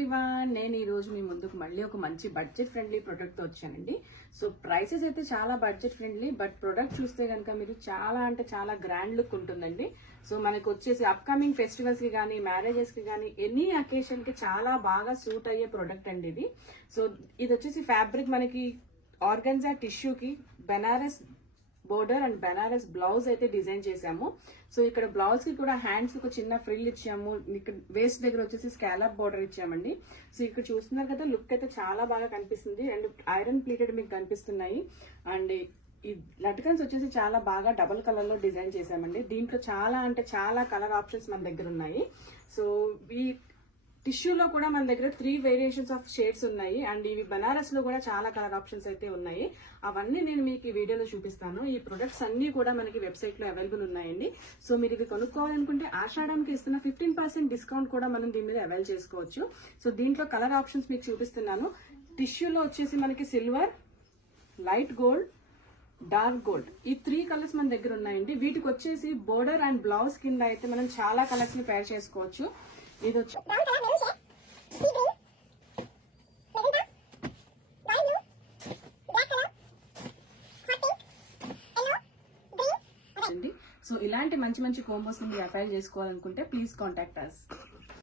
Everyone, నేను ఈ రోజు మీ ముందుకు మళ్ళీ ఒక మంచి బడ్జెట్ ఫ్రెండ్లీ ప్రొడక్ట్ తో వచ్చానండి. సో ప్రైసెస్ అయితే చాలా బడ్జెట్ ఫ్రెండ్లీ, బట్ ప్రొడక్ట్ చూస్తే కనుక మీరు చాలా అంటే చాలా గ్రాండ్ లుక్ ఉంటుందండి. సో మనకు వచ్చేసి అప్కమింగ్ ఫెస్టివల్స్ కి కానీ, మ్యారేజెస్ కి కానీ, ఎనీ అకేషన్ కి చాలా బాగా సూట్ అయ్యే ప్రొడక్ట్ అండి ఇది. సో ఇది వచ్చేసి ఫ్యాబ్రిక్ మనకి ఆర్గన్జా టిష్యూకి Banaras border and Banaras blouse అయితే డిజైన్ చేసాము. సో ఇక్కడ బ్లౌజ్ కి కూడా హ్యాండ్స్ ఒక చిన్న ఫ్రిల్ ఇచ్చాము. ఇక్కడ వేస్ట్ దగ్గర వచ్చేసి స్కాలప్ బోర్డర్ ఇచ్చామండి. సో ఇక్కడ చూస్తున్నారు కదా, లుక్ అయితే చాలా బాగా కనిపిస్తుంది. అండ్ ఐరన్ ప్లీటెడ్ మీకు కనిపిస్తున్నాయి. అండ్ ఈ లట్కన్స్ వచ్చేసి చాలా బాగా డబుల్ కలర్ లో డిజైన్ చేసామండి. దీంట్లో చాలా అంటే చాలా కలర్ ఆప్షన్స్ మన దగ్గర ఉన్నాయి. సో ఈ టిష్యూలో కూడా మన దగ్గర 3 వేరియేషన్స్ ఆఫ్ షేడ్స్ ఉన్నాయి. అండ్ ఇవి బనారస్ లో కూడా చాలా కలర్ ఆప్షన్స్ అయితే ఉన్నాయి. అవన్నీ నేను మీకు ఈ వీడియోలో చూపిస్తాను. ఈ ప్రొడక్ట్స్ అన్ని కూడా మనకి వెబ్సైట్ లో అవైలబుల్ ఉన్నాయండి. సో మీరు ఇవి కొనుక్కోవాలనుకుంటే ఆషాఢంకి ఇస్తున్న 15% డిస్కౌంట్ కూడా మనం దీని మీద అవైల్ చేసుకోవచ్చు. సో దీంట్లో కలర్ ఆప్షన్స్ మీకు చూపిస్తున్నాను. టిష్యూలో వచ్చేసి మనకి silver, light gold, dark gold, ఈ 3 కలర్స్ మన దగ్గర ఉన్నాయండి. వీటికి వచ్చేసి బోర్డర్ అండ్ బ్లౌజ్ కింద అయితే మనం చాలా కలర్స్ ని పేర్ చేసుకోవచ్చు. ఇది వచ్చి సో ఇలాంటి మంచి మంచి కోంబోస్ ని మీరు అప్లై చేసుకోవాలనుకుంటే ప్లీజ్ కాంటాక్ట్ us.